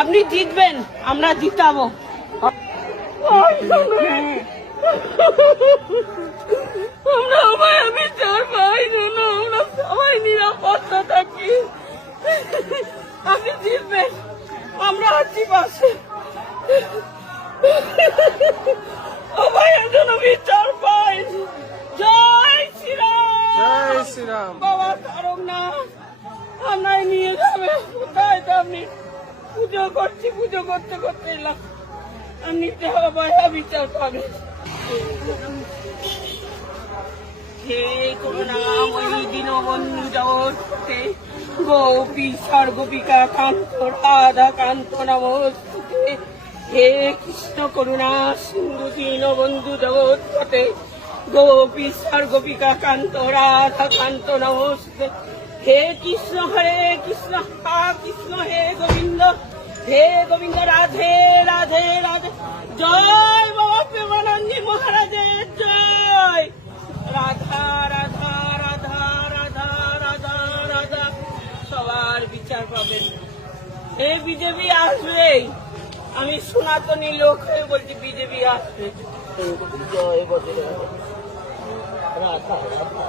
আপনি জিতবেন, আমরা জিতাবো। আমরা উভয় বিচার পাই যেন আমরা সবাই নিরাপত্তা থাকি। আপনি জিতবেন, আমরা আছি পাশে। উভয়ের জন্য বিচার পাই। জয় শ্রীরাম, জয় শ্রীরাম। বাবা কারণ না আপনার নিয়ে যাবে কোথায়? তো আপনি পুজো করছি, পুজো করতে করতে এলাম। আপনি বিচার পাবেন। হে করুণাময়ী দীনবন্ধু জগৎপতে গোপী সর্গোপিকা কান্ত রাধা কান্ত নমস্তুতে। হে কৃষ্ণ করুণা সিন্ধু দীনবন্ধু জগৎপতে গোপী সর্গোপিকা কান্ত রাধা কান্ত নমস্তুতে। হে কৃষ্ণ হরে কৃষ্ণ কৃষ্ণ হে গোবিন্দ রাধে রাধে রাধে। জয় বাবা প্রেমানন্দী মহারাজের জয়। রাধা রাধা রাধা রাধা রাধা রাধা। সবার বিচার পাবেন। এই বিজেপি আসবে, আমি সনাতনী লোক হয়ে বলছি বিজেপি আসবে। জয় বজরঙ্গ রাধা রাধা।